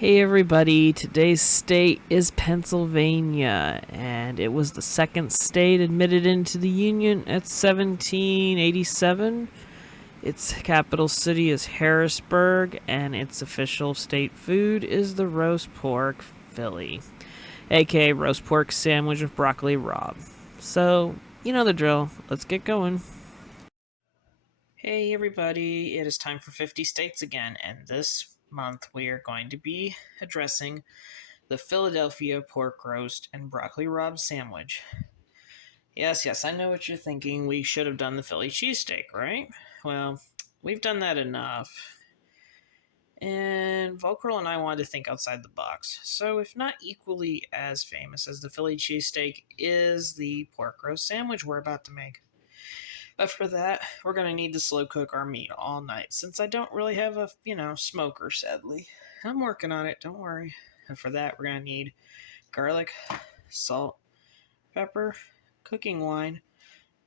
Hey everybody, today's state is Pennsylvania, and it was the second state admitted into the Union at 1787. Its capital city is Harrisburg, and its official state food is the roast pork Philly, aka roast pork sandwich with broccoli rabe. So, you know the drill, let's get going. Hey everybody, it is time for 50 states again, and this month we are going to be addressing the Philadelphia pork roast and broccoli rabe sandwich. Yes, I know what you're thinking. We should have done the Philly cheesesteak, right? Well, we've done that enough. And Volkerl and I wanted to think outside the box. So, if not equally as famous as the Philly cheesesteak is the pork roast sandwich we're about to make. But for that, we're going to need to slow cook our meat all night, since I don't really have a, smoker, sadly. I'm working on it, don't worry. And for that, we're going to need garlic, salt, pepper, cooking wine,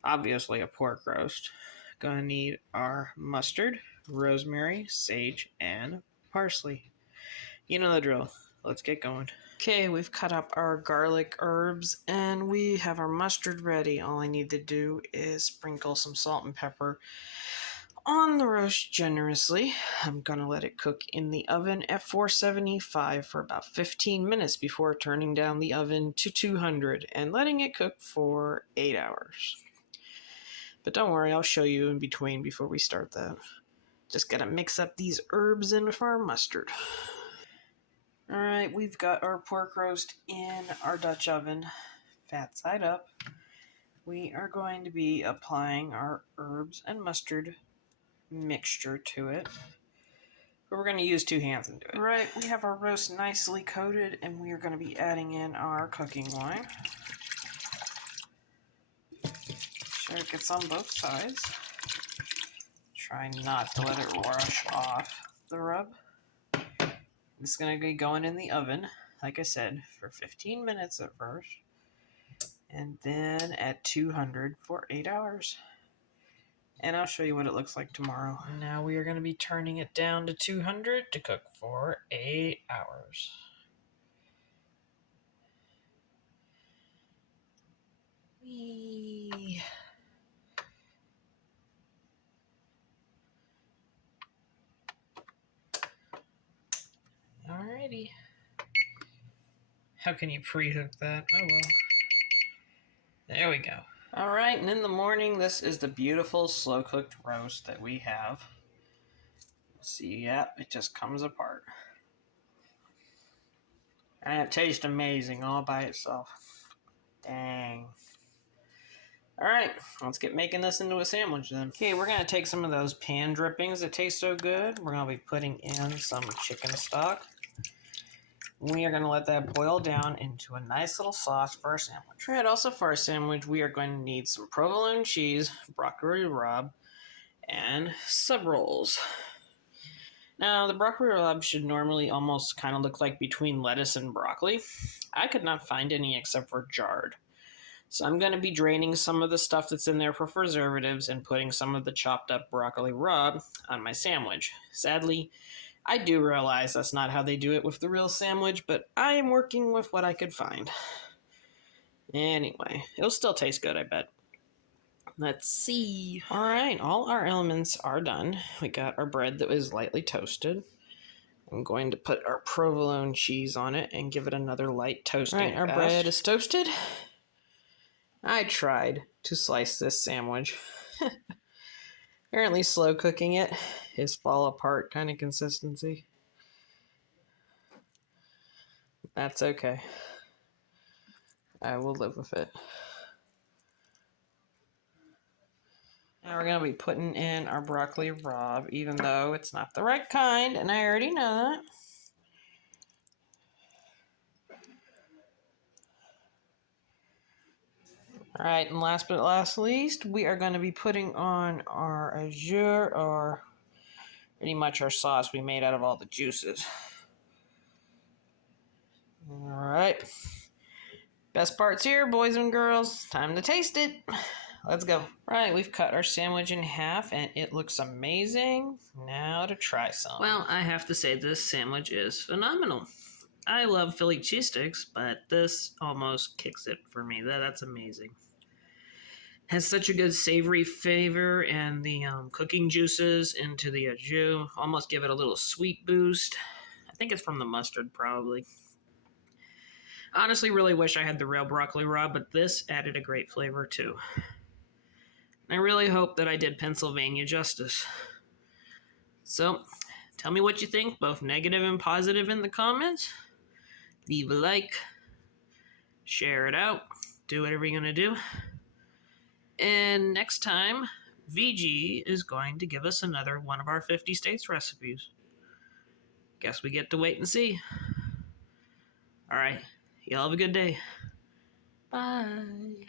obviously a pork roast. Going to need our mustard, rosemary, sage, and parsley. You know the drill. Let's get going. Okay, we've cut up our garlic herbs and we have our mustard ready. All I need to do is sprinkle some salt and pepper on the roast generously. I'm going to let it cook in the oven at 475 for about 15 minutes before turning down the oven to 200 and letting it cook for 8 hours. But don't worry, I'll show you in between before we start that. Just got to mix up these herbs in with our mustard. Alright, we've got our pork roast in our Dutch oven, fat side up. We are going to be applying our herbs and mustard mixture to it. But we're going to use 2 hands and do it. Alright, we have our roast nicely coated, and we are going to be adding in our cooking wine. Sure it gets on both sides. Try not to let it rush off the rub. It's going to be going in the oven, like I said, for 15 minutes at first, and then at 200 for 8 hours. And I'll show you what it looks like tomorrow. Now we are going to be turning it down to 200 to cook for 8 hours. Whee. Alrighty. How can you pre-hook that? Oh well. There we go. Alright, and in the morning, this is the beautiful slow-cooked roast that we have. See, yeah, it just comes apart. And it tastes amazing all by itself. Dang. Alright, let's get making this into a sandwich then. Okay, we're going to take some of those pan drippings that taste so good. We're going to be putting in some chicken stock. We are going to let that boil down into a nice little sauce for our sandwich. Alright, also for our sandwich, we are going to need some provolone cheese, broccoli rabe, and sub rolls. Now, the broccoli rabe should normally almost kind of look like between lettuce and broccoli. I could not find any except for jarred. So I'm going to be draining some of the stuff that's in there for preservatives and putting some of the chopped up broccoli rabe on my sandwich. Sadly, I do realize that's not how they do it with the real sandwich, but I am working with what I could find. Anyway, it'll still taste good, I bet. Let's see. All right, all our elements are done. We got our bread that was lightly toasted. I'm going to put our provolone cheese on it and give it another light toasting. All right, our bread is toasted. I tried to slice this sandwich. Apparently slow cooking it is fall apart kind of consistency. That's okay. I will live with it. Now we're going to be putting in our broccoli rabe, even though it's not the right kind, and I already know that. Alright, and last but not least, we are going to be putting on our azure, or pretty much our sauce we made out of all the juices. Alright. Best parts here, boys and girls. Time to taste it. let's go. Right, we've cut our sandwich in half and it looks amazing. Now to try some. Well, I have to say this sandwich is phenomenal. I love Philly cheesesteaks, but this almost kicks it for me. That's amazing. Has such a good savory flavor, and the cooking juices into the au jus almost give it a little sweet boost. I think it's from the mustard, probably. Honestly, really wish I had the real broccoli raw, but this added a great flavor too. I really hope that I did Pennsylvania justice. So, tell me what you think, both negative and positive, in the comments. Leave a like, share it out, do whatever you're going to do. And next time, VG is going to give us another one of our 50 states recipes. Guess we get to wait and see. All right, y'all have a good day. Bye.